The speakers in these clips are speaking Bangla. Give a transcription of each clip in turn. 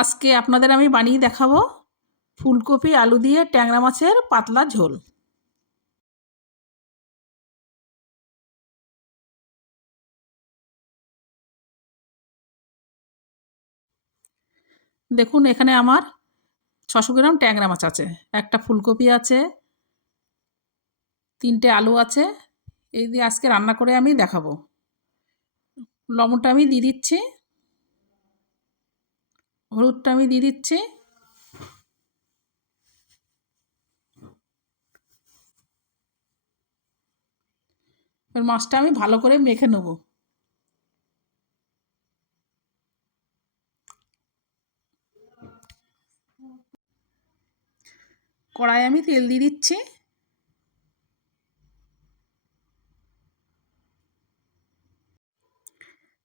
আজকে আপনাদের আমি বানিয়ে দেখাবো ফুলকপি আলু দিয়ে ট্যাংরা মাছের পাতলা ঝোল। দেখুন এখানে আমার 600 গ্রাম ট্যাংরা মাছ আছে, একটা ফুলকপি আছে, 3টে আলু আছে। এই দিয়ে আজকে রান্না করে আমি দেখাবো। লবণটা আমি দিয়ে দিচ্ছি, হলুদটা আমি দিয়ে দিচ্ছি, এবার মাছটা আমি ভালো করে মেখে নেব। কড়াই আমি তেল দিয়ে দিচ্ছি,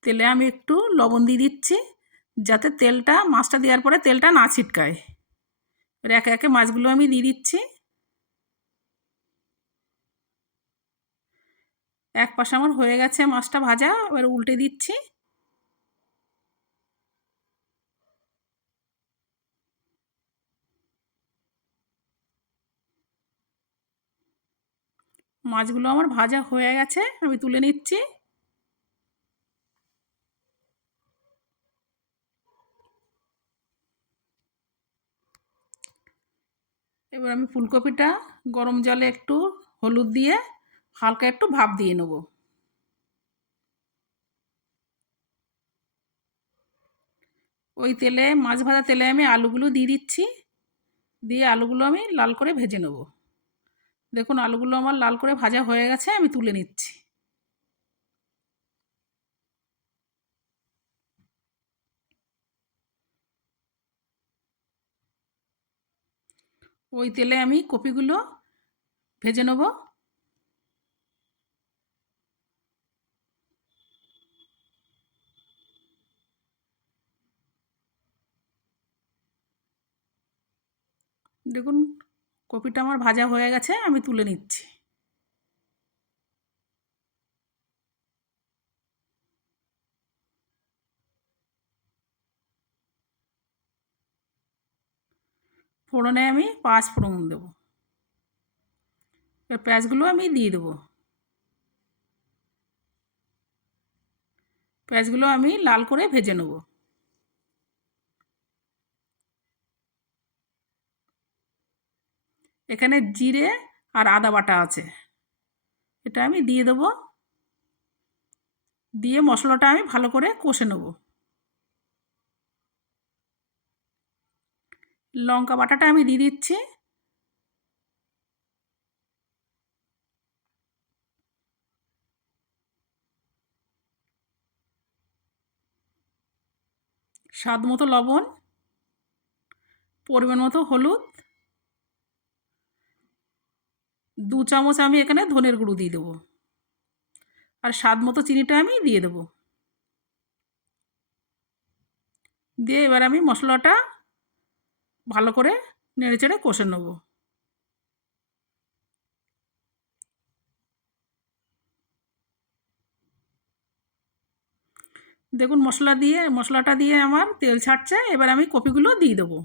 তেলে আমি একটু লবণ দিয়ে দিচ্ছি যাতে তেলটা মাছটা দেওয়ার পরে তেলটা না ছিটকায়। এবার একে একে মাছগুলো আমি দিয়ে দিচ্ছি। এক পাশে আমার হয়ে গেছে মাছটা ভাজা, এবার উল্টে দিচ্ছি। মাছগুলো আমার ভাজা হয়ে গেছে, আমি তুলে নিচ্ছি। এবার আমি ফুলকপিটা গরম জলে একটু হলুদ দিয়ে হালকা একটু ভাপ দিয়ে নেব। ওই তেলে, মাছ ভাজা তেলে আমি আলুগুলো দিয়ে দিচ্ছি, দিয়ে আলুগুলো আমি লাল করে ভেজে নেব। দেখুন আলুগুলো আমার লাল করে ভাজা হয়ে গেছে, আমি তুলে নিচ্ছি। ওই তেলে আমি কপিগুলো ভেজে নেব। দেখুন কপিটা আমার ভাজা হয়ে গেছে, আমি তুলে নিচ্ছি। ফোড়নে আমি 5 ফোড়ন দেবো। এবার পেঁয়াজগুলো আমি দিয়ে দেবো। পেঁয়াজগুলো আমি লাল করে ভেজে নেব। এখানে জিরে আর আদা বাটা আছে, এটা আমি দিয়ে দেবো। দিয়ে মশলাটা আমি ভালো করে কষে নেব। লঙ্কা বাটাটা আমি দিয়ে দিচ্ছি। স্বাদ মতো লবণ, পরিমাণ মতো হলুদ, 2 চামচ আমি এখানে ধনের গুঁড়ো দিয়ে দেবো, আর স্বাদ মতো চিনিটা আমি দিয়ে দেবো। দিয়ে এবার আমি মশলাটা ভালো করে নেড়েচেড়ে কষে নেব। দেখুন মশলাটা দিয়ে আমার তেল ছাড়ছে, এবার আমি কপিগুলো দিয়ে দেবো।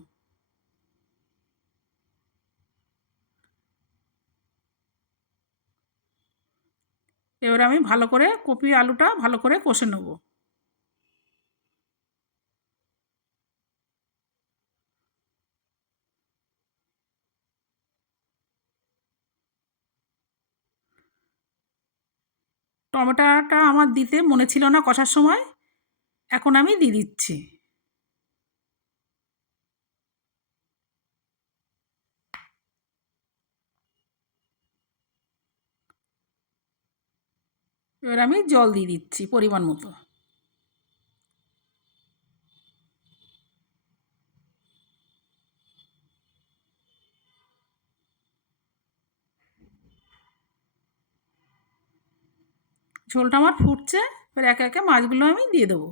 এবার আমি ভালো করে কপি আলুটা ভালো করে কষে নেব। টমেটোটা আমার দিতে মনে ছিল না কষার সময়, এখন আমি দিয়ে দিচ্ছি। এবার আমি জল দিয়ে দিচ্ছি পরিমাণ মতো। ঝোলটা আমার ফুটছে, এবার একে একে মাছগুলো আমি দিয়ে দেবো।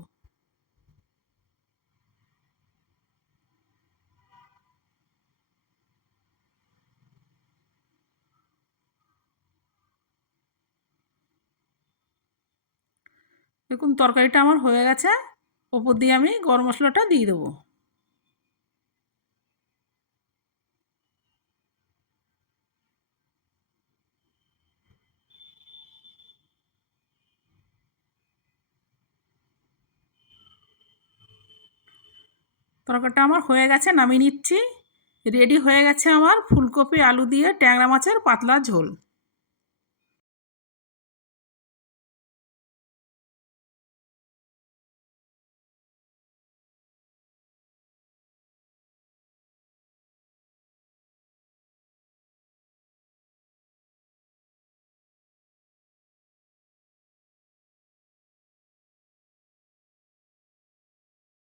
দেখুন তরকারিটা আমার হয়ে গেছে, ওপর দিয়ে আমি গরম মশলাটা দিয়ে দেবো। তরকারিটা আমার হয়ে গেছে, নামিয়ে নিচ্ছি। রেডি হয়ে গেছে আমার ফুলকপি আলু দিয়ে ট্যাংরা মাছের পাতলা ঝোল।